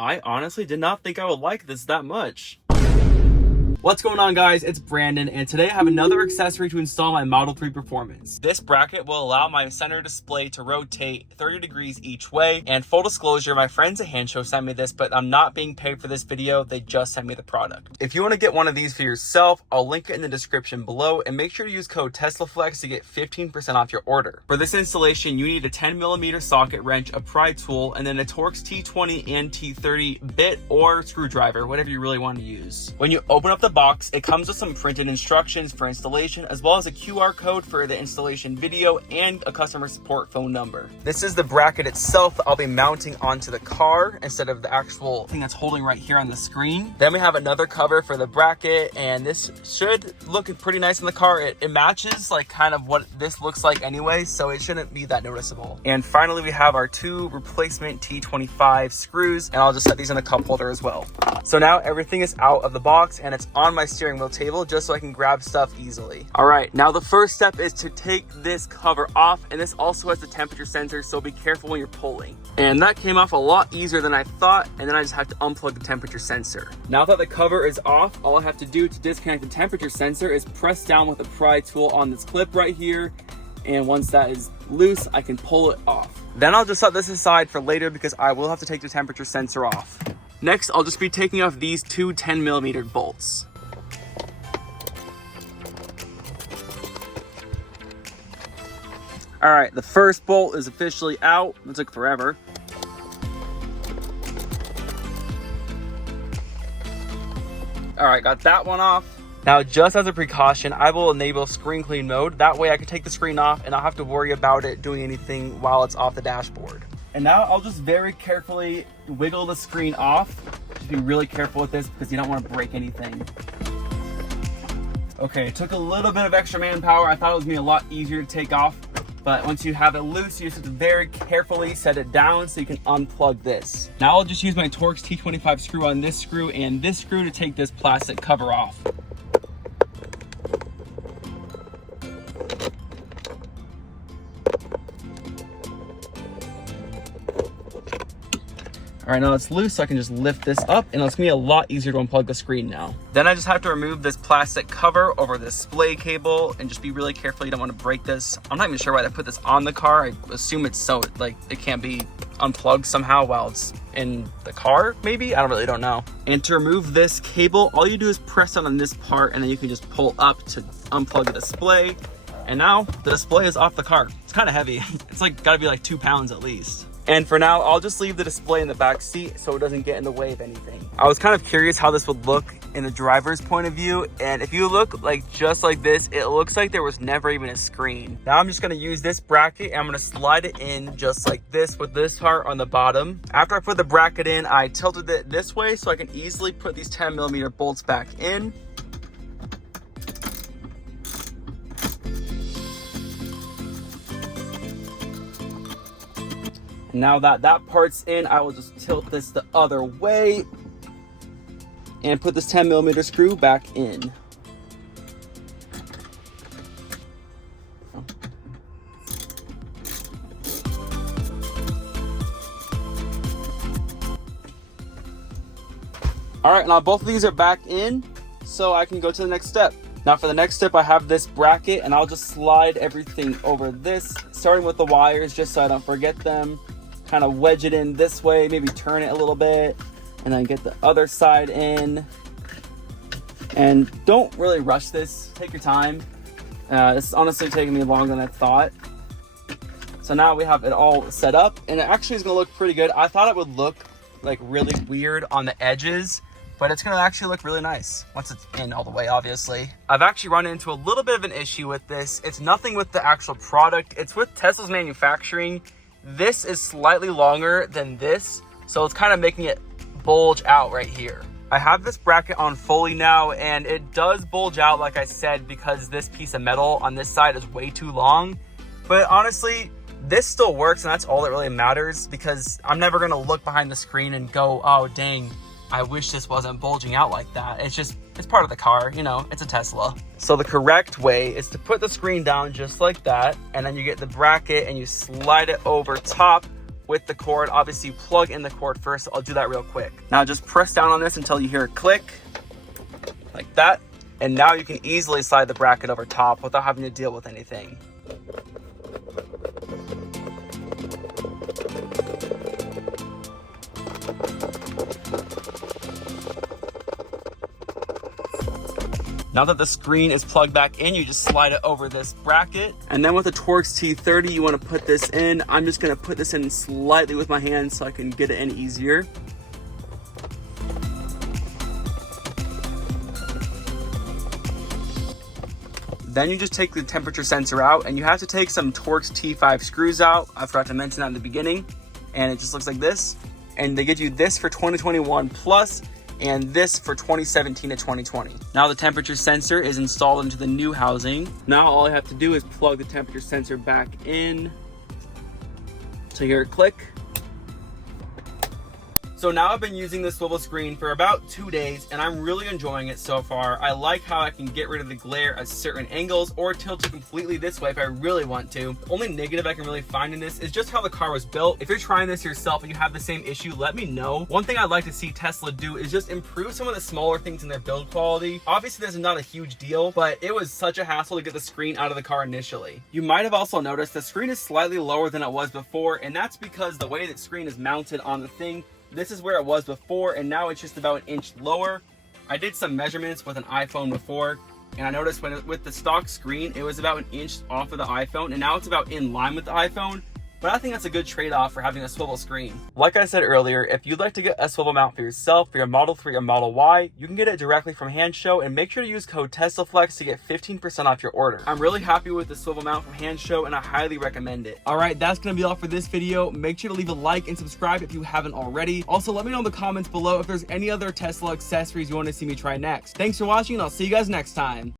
I honestly did not think I would like this that much. What's going on, guys? It's Brandon, and today I have another accessory to install my Model 3 Performance. This bracket will allow my center display to rotate 30 degrees each way, and full disclosure, my friends at Handshow sent me this, but I'm not being paid for this video. They just sent me the product. If you want to get one of these for yourself, I'll link it in the description below, and make sure to use code TESLAFLEX to get 15% off your order. For this installation, you need a 10mm socket wrench, a pry tool, and then a Torx T20 and T30 bit or screwdriver, whatever you really want to use. When you open up the box, it comes with some printed instructions for installation, as well as a QR code for the installation video and a customer support phone number. This is the bracket itself that I'll be mounting onto the car instead of the actual thing that's holding right here on the screen. Then we have another cover for the bracket, and this should look pretty nice in the car. It matches like kind of what this looks like anyway, so it shouldn't be that noticeable. And finally, we have our two replacement T25 screws, and I'll just set these in a cup holder as well. So now everything is out of the box and it's on my steering wheel table just so I can grab stuff easily. All right, now the first step is to take this cover off, and this also has the temperature sensor, so be careful when you're pulling. And that came off a lot easier than I thought, and then I just have to unplug the temperature sensor. Now that the cover is off, all I have to do to disconnect the temperature sensor is press down with a pry tool on this clip right here, and once that is loose, I can pull it off. Then I'll just set this aside for later because I will have to take the temperature sensor off. Next, I'll just be taking off these two 10mm bolts. All right, the first bolt is officially out. It took forever. All right, got that one off. Now, just as a precaution, I will enable screen clean mode. That way I can take the screen off and I'll have to worry about it doing anything while it's off the dashboard. And now I'll just very carefully wiggle the screen off. Just be really careful with this because you don't want to break anything. Okay, it took a little bit of extra manpower. I thought it was gonna be a lot easier to take off, but once you have it loose, you just have to very carefully set it down so you can unplug this. Now I'll just use my Torx T25 screw on this screw and this screw to take this plastic cover off. All right, now it's loose, so I can just lift this up, and it's gonna be a lot easier to unplug the screen now. Then I just have to remove this plastic cover over the display cable and just be really careful. You don't want to break this. I'm not even sure why they put this on the car. I assume it's so like it can't be unplugged somehow while it's in the car, maybe? I don't know. And to remove this cable, all you do is press down on this part, and then you can just pull up to unplug the display. And now the display is off the car. It's kind of heavy. It's like gotta be like 2 pounds at least. And for now, I'll just leave the display in the back seat so it doesn't get in the way of anything. I was kind of curious how this would look in the driver's point of view. And if you look like just like this, it looks like there was never even a screen. Now I'm just gonna use this bracket and I'm gonna slide it in just like this with this part on the bottom. After I put the bracket in, I tilted it this way so I can easily put these 10mm bolts back in. Now that that part's in, I will just tilt this the other way and put this 10mm screw back in. All right, now both of these are back in, so I can go to the next step. Now for the next step, I have this bracket, and I'll just slide everything over this, starting with the wires just so I don't forget them. Kind of wedge it in this way, maybe turn it a little bit, and then get the other side in. And don't really rush this, take your time. This is honestly taking me longer than I thought. So now we have it all set up, and it actually is gonna look pretty good. I thought it would look like really weird on the edges, but it's gonna actually look really nice once it's in all the way, obviously. I've actually run into a little bit of an issue with this. It's nothing with the actual product, it's with Tesla's manufacturing. This is slightly longer than this, so it's kind of making it bulge out right here. I have this bracket on fully now, and it does bulge out, like I said, because this piece of metal on this side is way too long. But honestly, this still works, and that's all that really matters, because I'm never gonna look behind the screen and go, oh dang, I wish this wasn't bulging out like that. It's part of the car, you know, it's a Tesla. So the correct way is to put the screen down just like that, and then you get the bracket and you slide it over top with the cord. Obviously plug in the cord first. I'll do that real quick. Now just press down on this until you hear it click, like that. And now you can easily slide the bracket over top without having to deal with anything. Now that the screen is plugged back in, you just slide it over this bracket. And then with the Torx T30, you want to put this in. I'm just going to put this in slightly with my hand so I can get it in easier. Then you just take the temperature sensor out, and you have to take some Torx T5 screws out. I forgot to mention that in the beginning. And it just looks like this. And they give you this for 2021 plus, and this for 2017 to 2020. Now the temperature sensor is installed into the new housing. Now all I have to do is plug the temperature sensor back in. So hear it click. So now I've been using this swivel screen for about 2 days, and I'm really enjoying it so far. I like how I can get rid of the glare at certain angles or tilt it completely this way if I really want to. The only negative I can really find in this is just how the car was built. If you're trying this yourself and you have the same issue, let me know. One thing I'd like to see Tesla do is just improve some of the smaller things in their build quality. Obviously this is not a huge deal, but it was such a hassle to get the screen out of the car initially. You might have also noticed the screen is slightly lower than it was before, and that's because the way that screen is mounted on the thing, this is where it was before, and now it's just about an inch lower. I did some measurements with an iPhone before, and I noticed with the stock screen, it was about an inch off of the iPhone, and now it's about in line with the iPhone. But I think that's a good trade-off for having a swivel screen. Like I said earlier, if you'd like to get a swivel mount for yourself for your Model 3 or Model Y, you can get it directly from Handshow, and make sure to use code TESLAFLEX to get 15% off your order. I'm really happy with the swivel mount from Handshow, and I highly recommend it. All right, that's gonna be all for this video. Make sure to leave a like and subscribe if you haven't already. Also, let me know in the comments below if there's any other Tesla accessories you want to see me try next. Thanks for watching, and I'll see you guys next time.